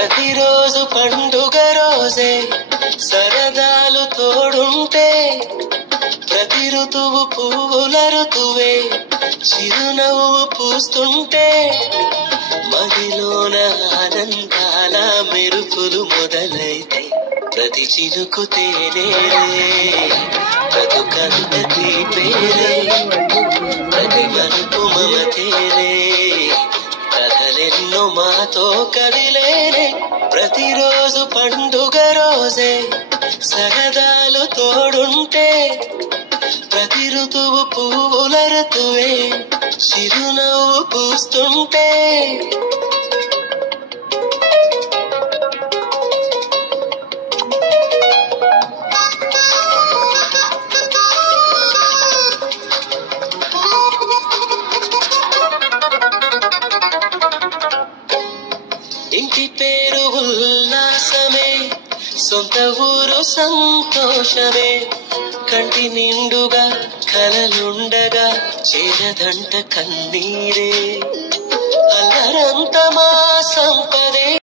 ప్రతిరోజు పండుగ రోజే సరదాలు తోడుంటే ప్రతి ఋతువు పువ్వుల ఋతువే చిరునవ్వు పూస్తుంటే మదిలోన ఆనందాల మెరుపులు మొదలైతే ప్రతి చినుకు తేనేలే బ్రతుకంత తీపేలే ప్రతి మలుపు మమతేలే కథలెన్నో మాతో కదిలేనే ప్రతిరోజు పండుగ రోజే సరదాలు తోడుంటే ప్రతి ఋతువు పువ్వుల ఋతువే చిరునవ్వు పూస్తుంటే ఇంటి పేరు ఉల్లాసమే సొంత ఊరు సంతోషమే కంటి నిండుగా కలలుండగా చేరదంట కన్నీరే అల్లరంత మా సంపదే